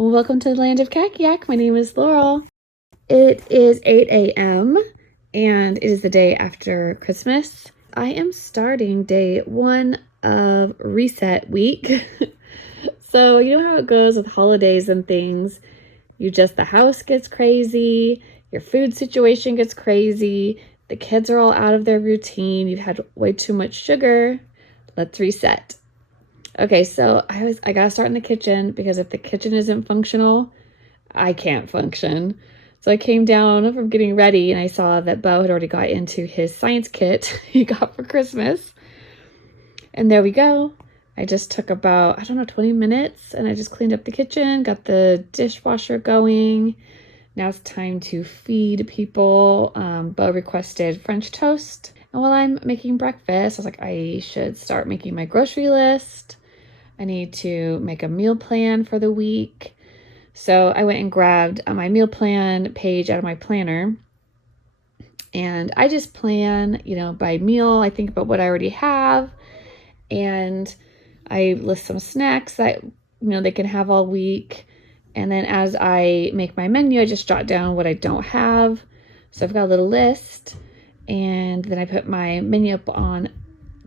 Welcome to the land of Kakiak. My name is Laurel. It is 8 a.m. and it is the day after Christmas. I am starting day one of reset week. So you know how it goes with holidays and things. The house gets crazy, your food situation gets crazy, the kids are all out of their routine, you've had way too much sugar. Let's reset. Okay, so I gotta start in the kitchen because if the kitchen isn't functional, I can't function. So I came down from getting ready and I saw that Bo had already got into his science kit he got for Christmas. And there we go. I just took about, 20 minutes and I just cleaned up the kitchen, got the dishwasher going. Now it's time to feed people. Bo requested French toast. And while I'm making breakfast, I was like, I should start making my grocery list. I need to make a meal plan for the week. So I went and grabbed my meal plan page out of my planner. And I just plan, by meal. I think about what I already have. And I list some snacks that, they can have all week. And then as I make my menu, I just jot down what I don't have. So I've got a little list. And then I put my menu up on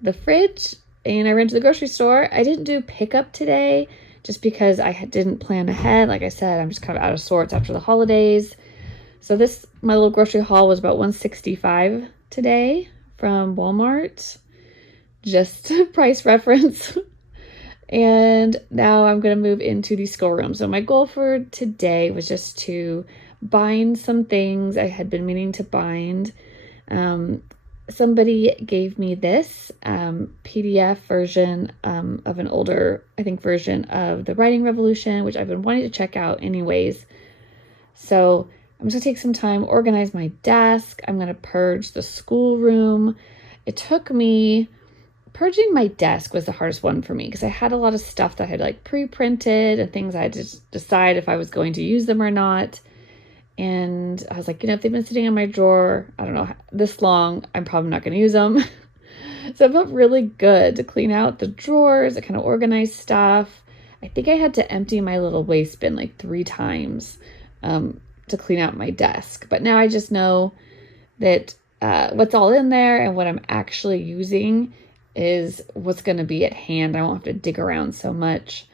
the fridge. And I ran to the grocery store. I didn't do pickup today just because I didn't plan ahead. Like I said, I'm just kind of out of sorts after the holidays. So my little grocery haul was about $165 today from Walmart. Just price reference. And now I'm going to move into the schoolroom. So my goal for today was just to bind some things I had been meaning to bind. Somebody gave me this PDF version of an older, version of the Writing Revolution, which I've been wanting to check out anyways. So I'm just going to take some time, organize my desk. I'm going to purge the schoolroom. Purging my desk was the hardest one for me because I had a lot of stuff that I had pre-printed and things I had to decide if I was going to use them or not. And I was like, if they've been sitting in my drawer, I don't know, this long, I'm probably not going to use them. So it felt really good to clean out the drawers, to kind of organize stuff. I think I had to empty my little waste bin 3 times to clean out my desk. But now I just know that what's all in there and what I'm actually using is what's going to be at hand. I won't have to dig around so much.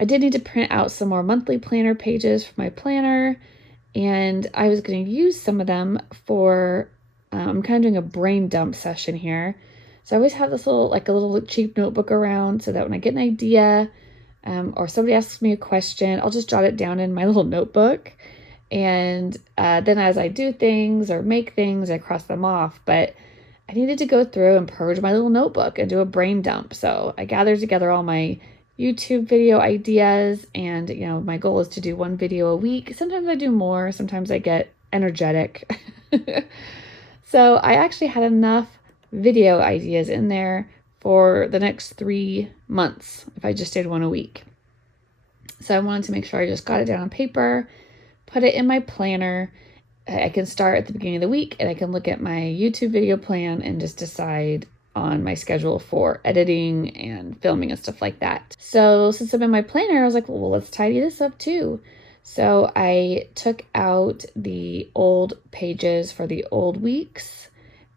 I did need to print out some more monthly planner pages for my planner. And I was going to use some of them for, I'm kind of doing a brain dump session here. So I always have this little, a little cheap notebook around so that when I get an idea or somebody asks me a question, I'll just jot it down in my little notebook. And then as I do things or make things, I cross them off. But I needed to go through and purge my little notebook and do a brain dump. So I gathered together all my YouTube video ideas, and my goal is to do 1 video a week. Sometimes I do more, sometimes I get energetic. So I actually had enough video ideas in there for the next 3 months if I just did 1 a week. So I wanted to make sure I just got it down on paper, put it in my planner. I can start at the beginning of the week and I can look at my YouTube video plan and just decide on my schedule for editing and filming and stuff like that. So since I'm in my planner, I was like, well, let's tidy this up too. So I took out the old pages for the old weeks,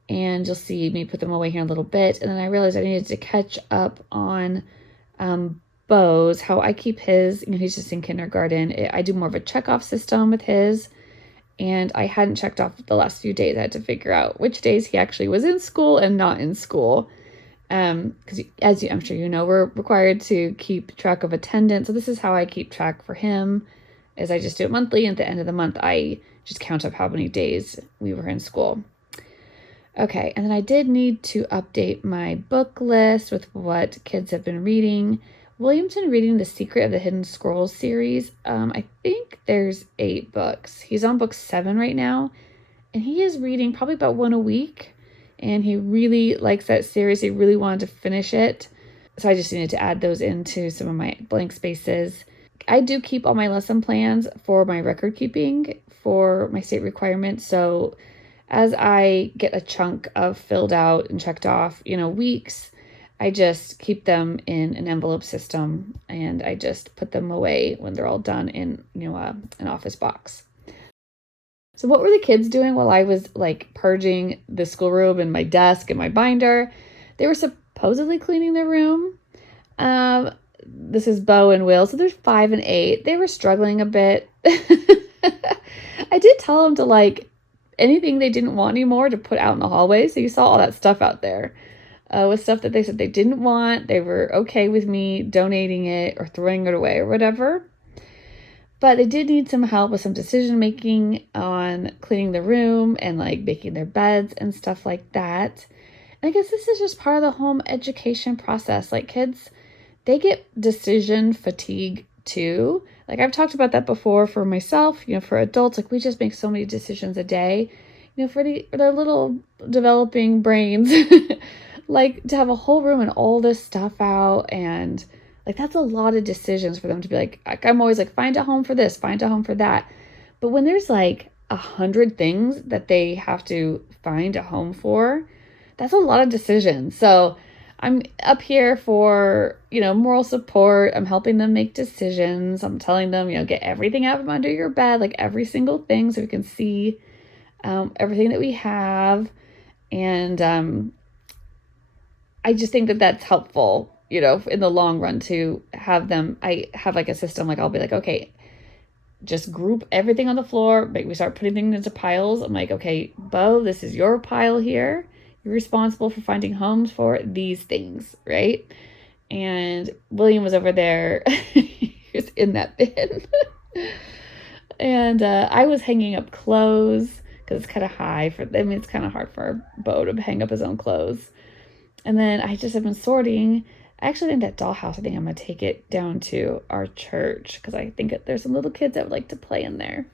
and you'll see me put them away here in a little bit. And then I realized I needed to catch up on Bo's, how I keep his, he's just in kindergarten. I do more of a checkoff system with his. And I hadn't checked off the last few days. I had to figure out which days he actually was in school and not in school. Because I'm sure you know, we're required to keep track of attendance. So this is how I keep track for him, is I just do it monthly. And at the end of the month, I just count up how many days we were in school. Okay, and then I did need to update my book list with what kids have been reading. William's been reading The Secret of the Hidden Scrolls series. I think there's 8 books. He's on book 7 right now, and he is reading probably about 1 a week, and he really likes that series. He really wanted to finish it, so I just needed to add those into some of my blank spaces. I do keep all my lesson plans for my record keeping for my state requirements, so as I get a chunk of filled out and checked off, weeks, I just keep them in an envelope system, and I just put them away when they're all done in, an office box. So what were the kids doing while I was like purging the schoolroom and my desk and my binder? They were supposedly cleaning their room. This is Bo and Will. So there's 5 and 8. They were struggling a bit. I did tell them to like anything they didn't want anymore to put out in the hallway. So you saw all that stuff out there. With stuff that they said they didn't want. They were okay with me donating it or throwing it away or whatever. But they did need some help with some decision making on cleaning the room and like making their beds and stuff like that. And I guess this is just part of the home education process. Like kids, they get decision fatigue too. Like I've talked about that before for myself, for adults, like we just make so many decisions a day, for their little developing brains. Like to have a whole room and all this stuff out, and like that's a lot of decisions for them to be like I'm always like, find a home for this, find a home for that. But when there's like 100 things that they have to find a home for, that's a lot of decisions. So I'm up here for, moral support. I'm helping them make decisions. I'm telling them, get everything out from under your bed, like every single thing, so you can see everything that we have. And I just think that that's helpful, in the long run to have them. I have like a system, like I'll be like, okay, just group everything on the floor. We start putting things into piles. I'm like, okay, Bo, this is your pile here. You're responsible for finding homes for these things, right? And William was over there. He was in that bin. And I was hanging up clothes because it's kind of high it's kind of hard for Bo to hang up his own clothes. And then I just have been sorting. I actually think that dollhouse, I think I'm going to take it down to our church because I think there's some little kids that would like to play in there.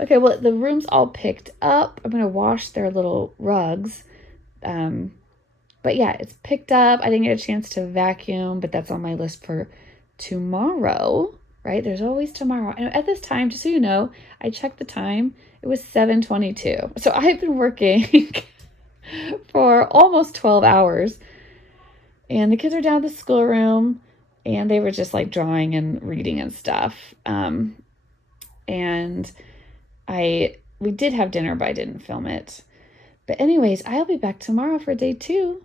Okay, well, the room's all picked up. I'm going to wash their little rugs. But yeah, it's picked up. I didn't get a chance to vacuum, but that's on my list for tomorrow, right? There's always tomorrow. And at this time, just so you know, I checked the time. It was 7:22. So I've been working for almost 12 hours. And the kids are down at the schoolroom, and they were just like drawing and reading and stuff. And we did have dinner, but I didn't film it. But anyways, I'll be back tomorrow for day 2.